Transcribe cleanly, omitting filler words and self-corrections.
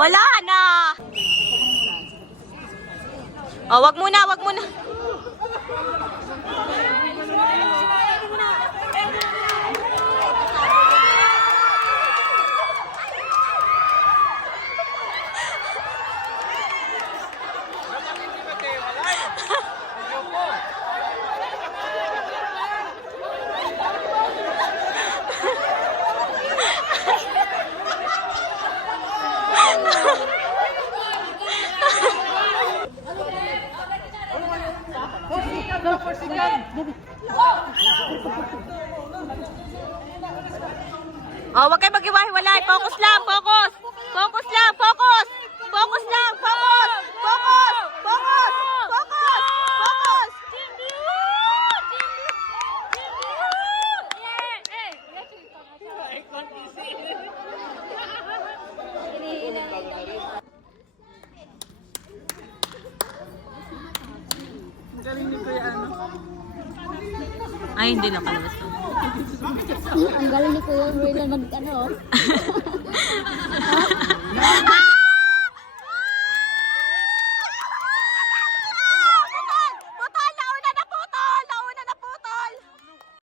Wala na. Oh, wag muna, wag muna. Oh, wag kayo mag-iwahiwalay. Focus lang, focus. Focus lang, focus. Focus lang, focus. Focus. Focus. Focus. Focus. Ay, hindi na kalabas to. Ang galing ni Kuya Roy lang mag-ano.